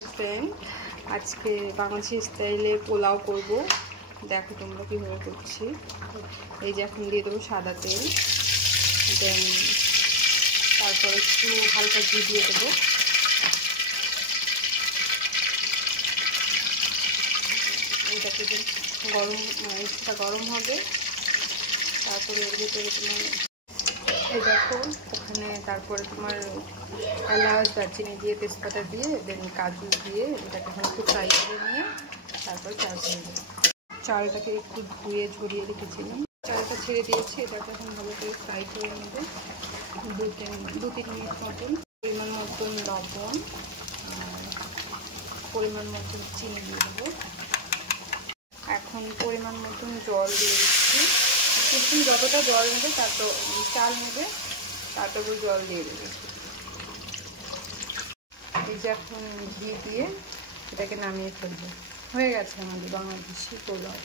Friend, আজকে বাংলাদেশি স্টাইলে পোলাও করব। দেখো তোমরা কীভাবে করছি। এই যে এখন দিয়ে দেবো সাদা তেল, দেন তারপর একটু হালকা ঘি দিয়ে দেবো। এটাকে এক্সট্রা গরম হবে। তারপরে এর ভিতরে তোমার এই দেখো ওখানে, তারপরে তোমার এলাচ দারচিনি দিয়ে, তেজপাতা দিয়ে, দেন কাজু দিয়ে এটাকে এখন একটু ফ্রাই করে নিয়ে তারপর চাল ছেড়ে দেবো। চালটাকে একটু ধুয়ে ঝরিয়ে রেখেছিলাম, চালটা ছেড়ে দিয়েছি। এটাকে এখন ভালো করে ফ্রাই করে নেবে 2-3 মিনিট মতন। পরিমাণ মতন লবণ আর পরিমাণ মতন চিনি দিয়ে দেবো। এখন পরিমাণ মতন জল দিয়ে দিচ্ছি। কিন্তু যতটা জল নেবে চাল নেবে তারপর জল দিয়ে দেবে। এই যে এখন ঘি দিয়ে এটাকে নামিয়ে ফেলবো। হয়ে গেছে আমাদের বাংলাদেশি পোলাও।